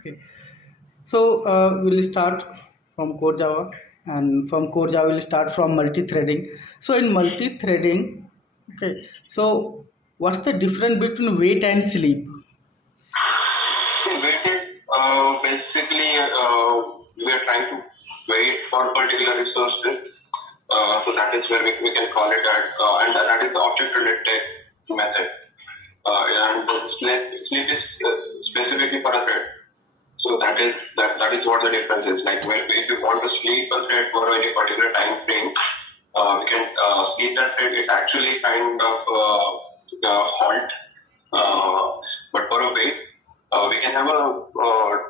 Okay. So we'll start from core Java, and from core Java we'll start from multi-threading. So in multi-threading, okay. So what's the difference between wait and sleep? So wait is basically we are trying to wait for particular resources. So that is where we can call it at, and that is object-related method. And the sleep is specifically for a thread. So that is what the difference is. Like if you want to sleep a thread for any particular time frame, we can sleep that thread. It's actually kind of halt, but for a wait, we can have a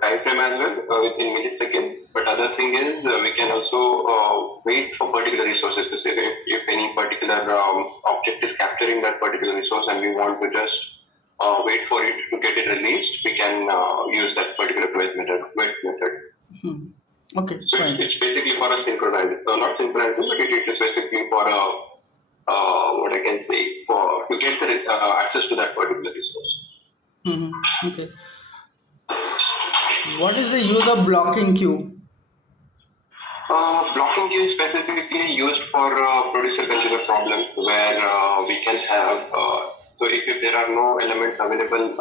time frame as well within milliseconds. But other thing is we can also wait for particular resources. So say if any particular object is capturing that particular resource and we want to just wait for it to get it released, we can use that particular wait method. Okay. So it's basically for a synchronizing, not synchronizing, but it is basically for a what I can say, for to get the access to that particular resource. Okay. What is the use of blocking queue? Blocking queue is specifically used for producer-consumer problem where we can have so if there are no elements available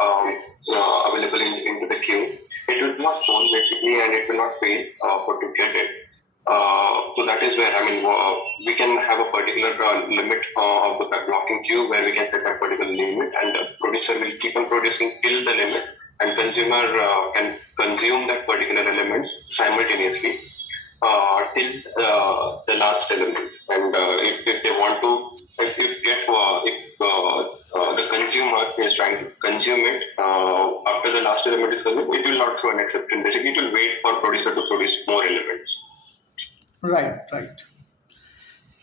into the queue, it will not fall basically and it will not fail for to get it. So that is where we can have a particular limit of the blocking queue where we can set that particular limit, and the producer will keep on producing till the limit, and consumer can consume that particular elements simultaneously till the last element. And if they want to, if the consumer is trying to consume it after the last element is consumed, it will not throw an exception. Basically, it will wait for producer to produce more elements. Right.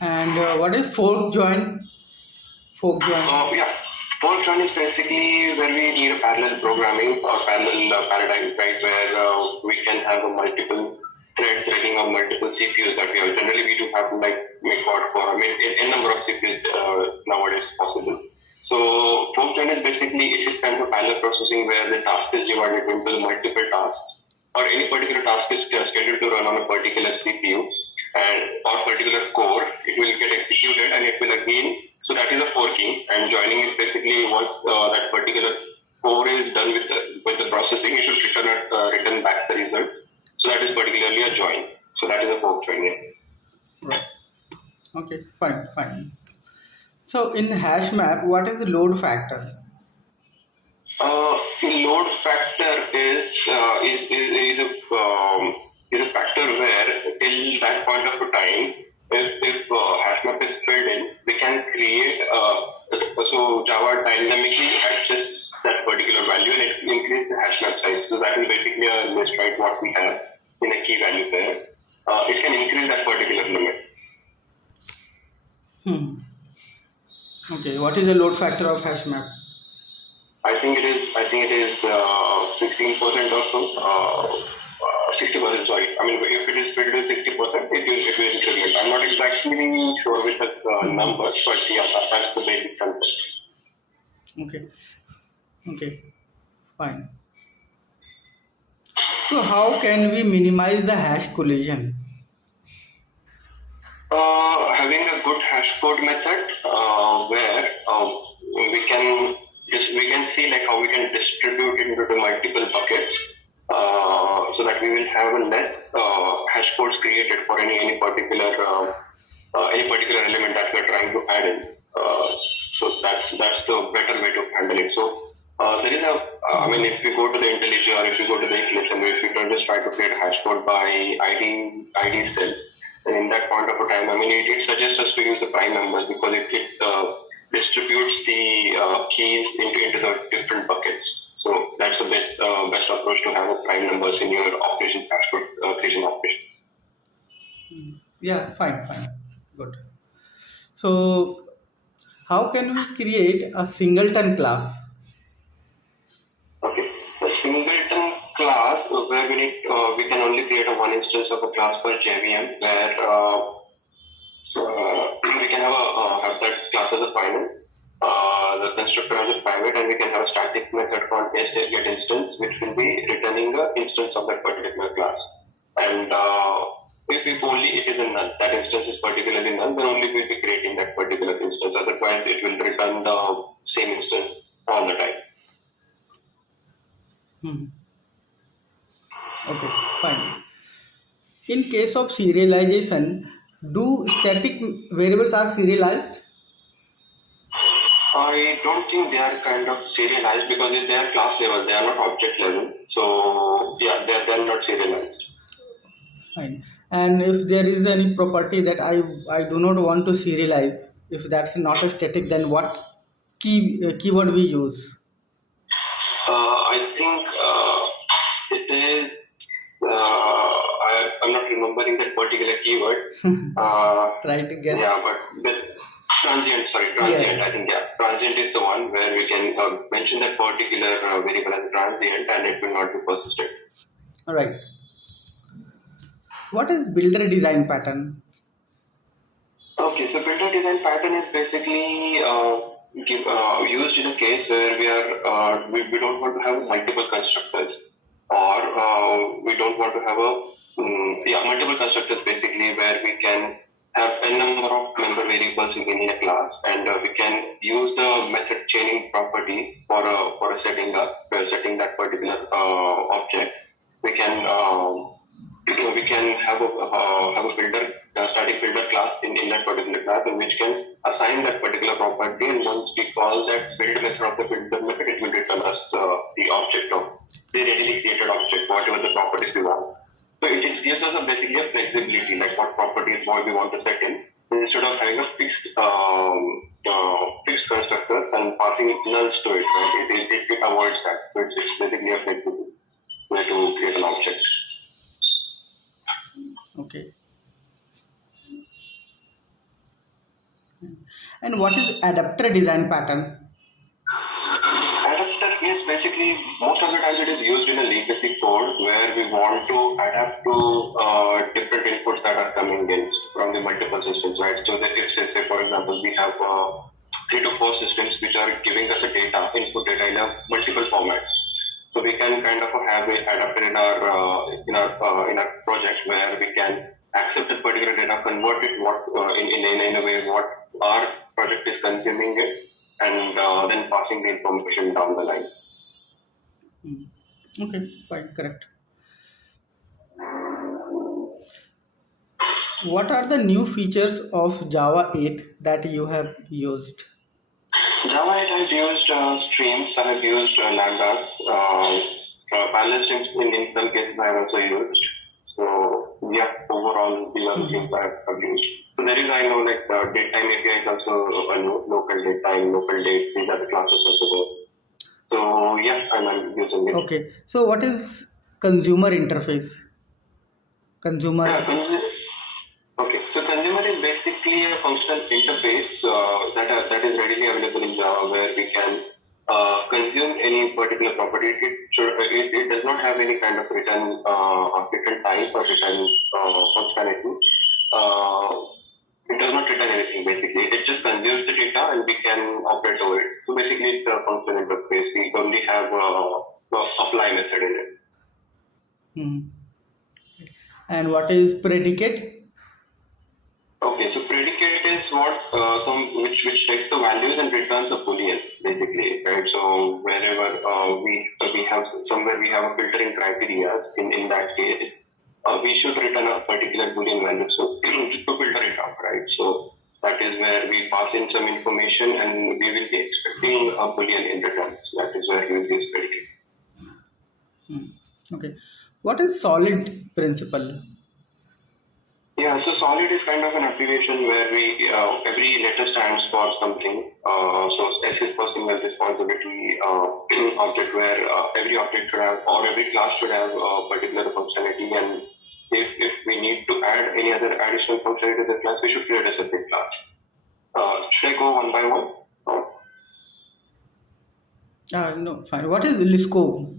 And what is fork join? Fork join is basically where we need a parallel programming or parallel paradigm, right? Where we can have a multiple threads running on multiple CPUs that we have. Generally, we do have like n number of CPUs nowadays possible. So fork join is basically it is kind of parallel processing where the task is divided into multiple tasks, or any particular task is scheduled to run on a particular CPU and or particular core. It will get executed and it will again. So that is a forking, and joining is basically once that particular core is done with the processing, it will return back the result. So that is particularly a join. So that is a fork join. Right. Okay. Fine. So in hash map, what is the load factor? The load factor is a factor where till that point of time, if hash map is filled in, we can create so Java dynamically adjusts that particular value and it increases the hash map size. So that is basically a list, right? What we have in a key value pair, it can increase that particular limit. Okay. What is the load factor of hash map? I think it is 16% or so. 60%, sorry. If it is filled with 60%, it will increment. I'm not exactly sure with the numbers, but yeah, that's the basic concept. Okay. Fine. So how can we minimize the hash collision? Having a good hash code method where we can see like how we can distribute it into the multiple buckets. So that we will have a less hash codes created for any particular element that we are trying to add in. So that's the better way to handle it. So there is if you go to the IntelliJ or if you go to the Eclipse and if you don't just try to create a hash code by ID cells, then in that point of a time, it suggests us to use the prime numbers because it distributes the keys into the different buckets. So that's the best approach to have a prime numbers in your operations hash code creation operations. Yeah, fine. Good. So how can we create a singleton class? Okay, a singleton class where we can only create one instance of a class for JVM where we can have that class as a final. the constructor as a private, and we can have a static method called get instance, which will be returning the instance of that particular class. And if only it is a null, that instance is particularly null, then only we'll be creating that particular instance. Otherwise, it will return the same instance all the time. Okay, fine. In case of serialization, do static variables are serialized? I don't think they are kind of serialized because if they are class level, they are not object level. So yeah, they're not serialized. Fine. And if there is any property that I do not want to serialize, if that's not a static, then what keyword we use? I think it is. I'm not remembering that particular keyword. Try to guess. Yeah, but the transient. Sorry, transient. Yeah. I think transient is the one where we can mention that particular variable as transient, and it will not be persistent. All right. What is builder design pattern? Okay, so builder design pattern is basically used in a case where we don't want to have multiple constructors, or we don't want to have multiple constructors basically, where we can have a number of member variables in a class, and we can use the method chaining property for setting that particular object. We can have a static builder class in that particular class, in which can assign that particular property, and once we call that build method of the builder method, it will return us the object of the readily created object, whatever the properties we want. So it gives us basically a flexibility, like what properties we want to set in, instead of having a fixed constructor and passing nulls to it. Right? It avoids that. So it's basically a flexible way to create an object. Okay. And what is adapter design pattern? Adapter is basically, most of the times it is used in a legacy code where we want to adapt to different inputs that are coming in from the multiple systems, right? So that if say for example, we have 3 to 4 systems which are giving us a input data in a multiple formats. So we can kind of have it adapted in our project where we can accept that particular data, convert it in a way what our project is consuming it, and then passing the information down the line. Okay, fine, correct. What are the new features of Java 8 that you have used? Java 8 has used streams, I have used lambdas, parallel streams in some cases I have also used. So yeah, overall these are the things I have used. So there is, I know, like datetime API is also a local datetime, local date, these are the classes also there. So yeah, I'm using it. Okay, so what is consumer interface? Consumer. Okay, so consumer is basically a functional interface that is readily available in Java, where we can consume any particular property. It does not have any kind of return type or return functionality. It does not return anything basically. It just consumes the data and we can operate over it. So basically, it's a functional interface. We only have a apply method in it. And what is predicate? Okay, so predicate is what which takes the values and returns a boolean basically, right? So wherever we have somewhere we have a filtering criteria, in that case, we should return a particular boolean value so to filter it out, right? So that is where we pass in some information and we will be expecting a boolean in return. So that is where we will use predicate. Okay, what is solid principle? Yeah, so solid is kind of an abbreviation where we every letter stands for something. So S is for single responsibility object, where every object should have, or every class should have a particular functionality, and if we need to add any other additional functionality to the class, we should create a separate class. Should I go one by one? No, fine. What is LISCO?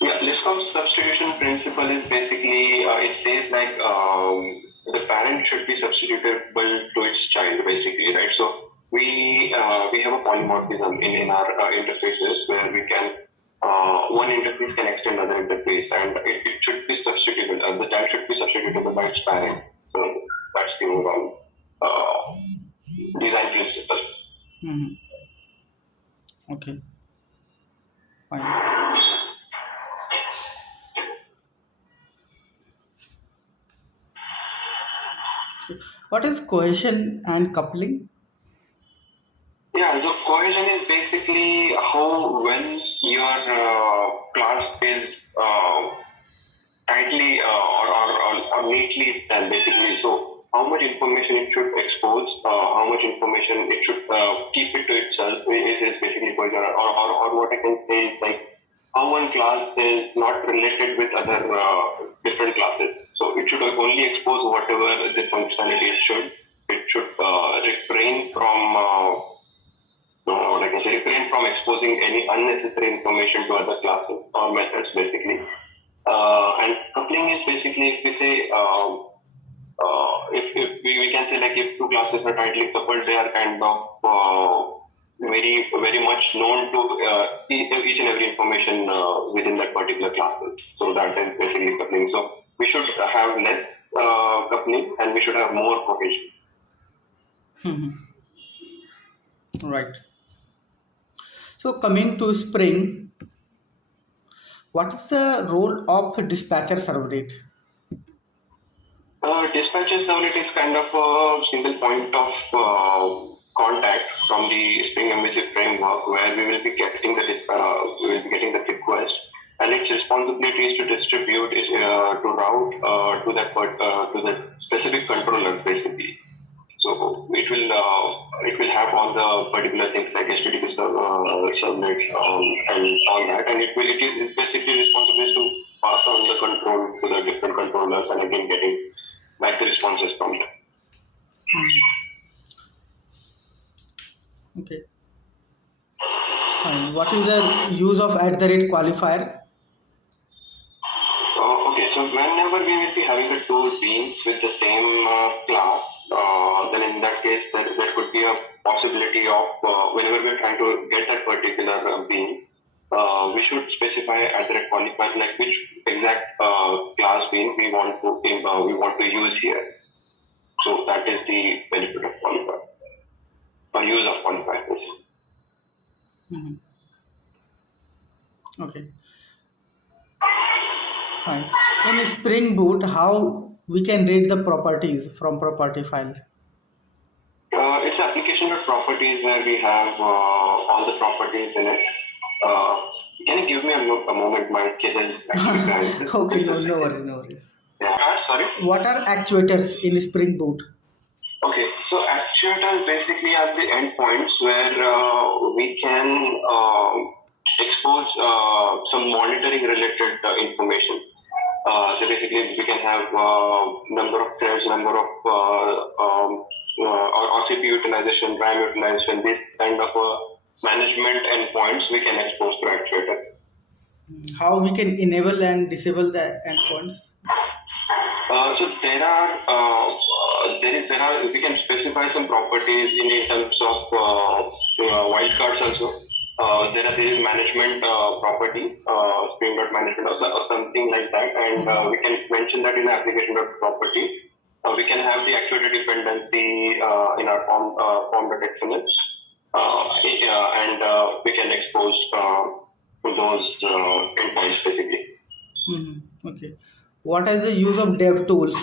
Yeah, Liskow's substitution principle is basically, it says like the parent should be substitutable to its child, basically, right? So we have a polymorphism in our interfaces where we can one interface can extend other interface, and it should be substitutable. The child should be substitutable by its parent. So that's the overall design principle. Mm-hmm. Okay, fine. What is cohesion and coupling? Yeah, so cohesion is basically how when your class is tightly or neatly done, basically. So how much information it should expose, how much information it should keep it to itself is basically cohesion. Or what I can say is like how one class is not related with other different classes. So it should only expose whatever the functionality it should. It should refrain from like I said, refrain from exposing any unnecessary information to other classes or methods, basically. And coupling is basically, if we say, if we can say like if two classes are tightly coupled, they are kind of very much known to each and every information within that particular classes. So that is basically coupling. So we should have less coupling and we should have more cohesion. Mm-hmm. Right. So coming to Spring, what is the role of dispatcher servlet? Dispatcher servlet is kind of a single point of contact from the Spring MVC framework where we will be getting the request, and its responsibility is to distribute it to route to the specific controllers, basically. So it will have all the particular things like HTTP servlet and all that, and it is basically responsible to pass on the control to the different controllers and again getting back the responses from them. Okay. And what is the use of @qualifier? Okay, so whenever we will be having the two beans with the same class, then in that case there could be a possibility of whenever we are trying to get that particular bean, we should specify @qualifier like which exact class bean we want to use here. So that is the benefit of qualifier or use of qualifiers. Mm-hmm. Okay. Fine. In Spring Boot, how we can read the properties from property file? It's application.properties where we have all the properties in it. Can you give me a moment? My kid is actually crying. Okay, no worries, no worries. Yeah. Sorry? What are actuators in Spring Boot? Okay, so actuators basically are the endpoints where we can expose some monitoring related information. So basically, we can have number of threads, number of or CPU utilization, RAM utilization, this kind of management endpoints we can expose to actuator. How we can enable and disable the endpoints? So there are we can specify some properties in terms of wildcards also. There is management property, Spring.management or something like that, and we can mention that in the application.property. We can have the actuator dependency in our form.xml, and we can expose those endpoints basically. Mm-hmm. Okay. What is the use of dev tools?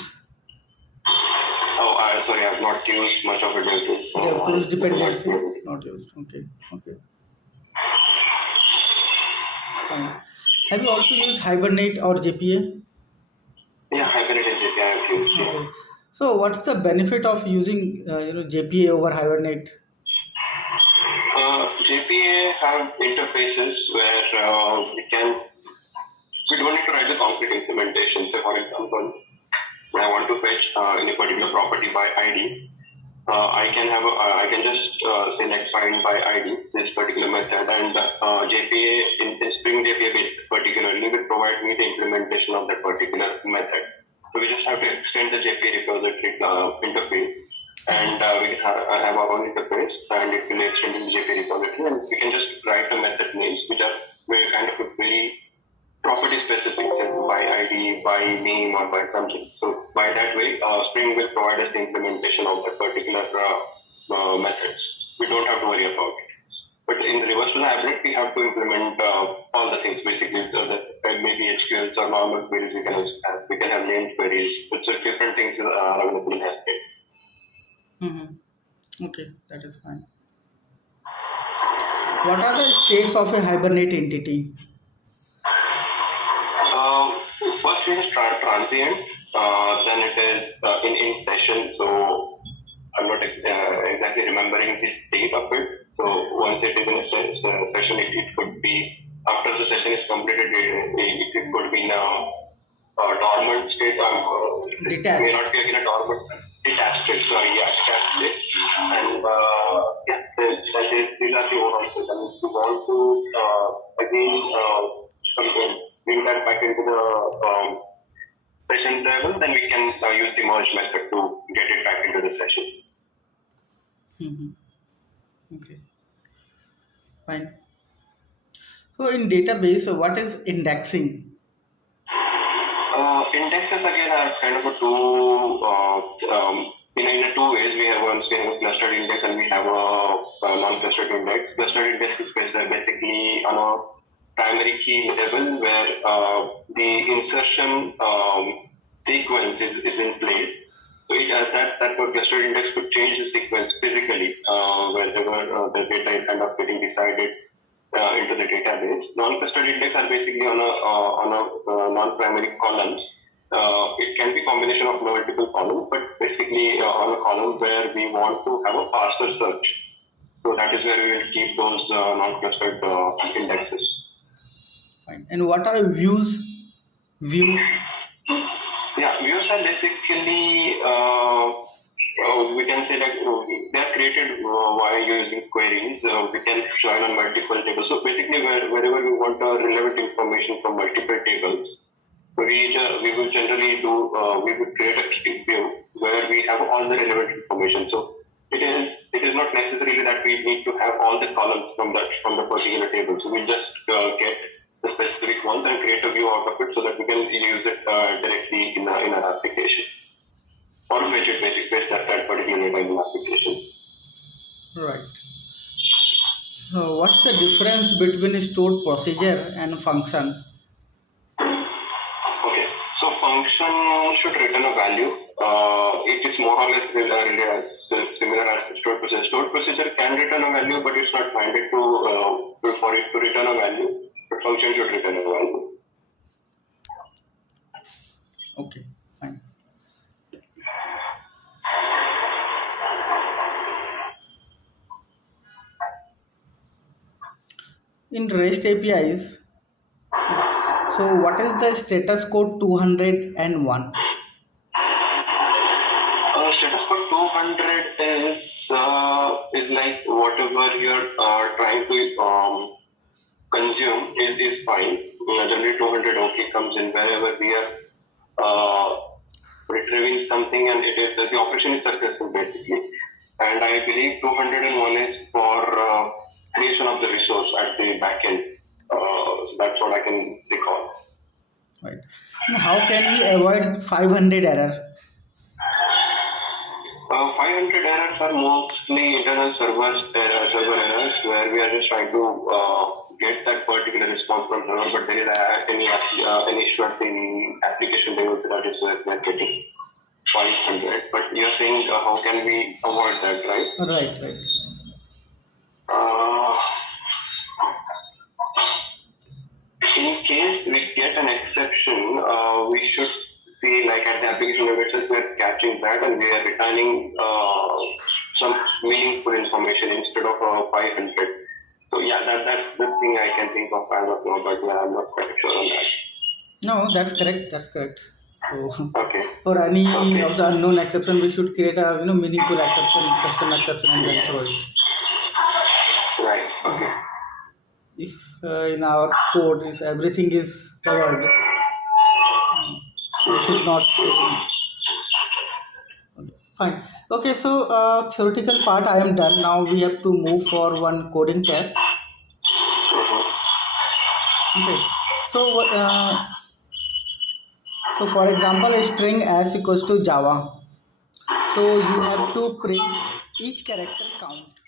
Oh, sorry, I've not used much of a dev tools. Dev tools dependency not used. Okay. Fine. Have you also used Hibernate or JPA? Yeah, Hibernate and JPA I have used. Okay. Yes. So what's the benefit of using JPA over Hibernate? JPA have interfaces where we don't need to write the concrete implementation. So for example, when I want to fetch any particular property by ID, I can just select find by ID, this particular method, and JPA in Spring JPA based particularly will provide me the implementation of that particular method. So we just have to extend the JPA repository interface and we can have our own interface, and it will extend in JP repository, and we can just write the method names, which are very kind of a very property specific, by ID, by name, or by something. So by that way, Spring will provide us the implementation of that particular methods. We don't have to worry about it. But in the reverse to the hybrid, we have to implement all the things. Basically, maybe HQLs or normal queries we can also have. We can have named queries. So different things are available in hybrid. Okay, that is fine. What are the states of a Hibernate entity? First it is transient, then it is in session. So I'm not exactly remembering the state of it. So once it is in a session, it could be after the session is completed, it could be in a dormant state. Detached. May not be in a dormant, detached state. Sorry, yeah, detached state. And these are the overall states. And if you want to again bring that back into the session level, then we can use the merge method to get it back into the session. Okay, fine. So in database, what is indexing? Indexes again are kind of a two in two ways. We have a clustered index and we have a non-clustered index. Clustered index is basically on a primary key level where the insertion sequence is in place. So that clustered index could change the sequence physically wherever the data is kind of getting decided into the database. Non-clustered index are basically on a non-primary columns. It can be combination of multiple columns, but basically on a column where we want to have a faster search. So that is where we will keep those non-clustered indexes. Fine. And what are views? Yeah, views are basically we can say like they are created while using queries. We can join on multiple tables. So basically, wherever we want relevant information from multiple tables, we will generally do we would create a view where we have all the relevant information. So it is not necessarily that we need to have all the columns from the particular table. So we just get the specific ones and create a view out of it so that we can use it directly in our application or fetch it based that particular data in the application. Right. So what's the difference between a stored procedure and function? Okay, so function should return a value. It is more or less similar as stored procedure. Stored procedure can return a value, but it's not minded for it to return a value. But function should return a value. Okay, fine. In REST APIs, so what is the status code 201? Status code 200 is like whatever you're trying to consume is fine. Generally 200 OK comes in wherever we are retrieving something and the operation is successful basically. And I believe 201 is for creation of the resource at the backend. So that's what I can recall. Right. Now how can we avoid 500 error? 500 errors are mostly internal server errors where we are just trying to get that particular response from server, but there is any issue at the application level, so that is where we are getting 500. But you're saying how can we avoid that, right? Right. In case we get an exception, we should see like at the application level itself we are catching that and we are returning some meaningful information instead of 500. So yeah, that's the thing I can think of as of now, but I'm not quite sure on that. No, that's correct. So okay. For any of the unknown exception, we should create a meaningful exception, custom exception, and then throw it. Right. Okay. If in our code is everything is covered, we should not. Okay. Fine. Okay, so theoretical part I am done. Now we have to move for one coding test. Okay, so so for example, a string s equals to Java. So you have to print each character count.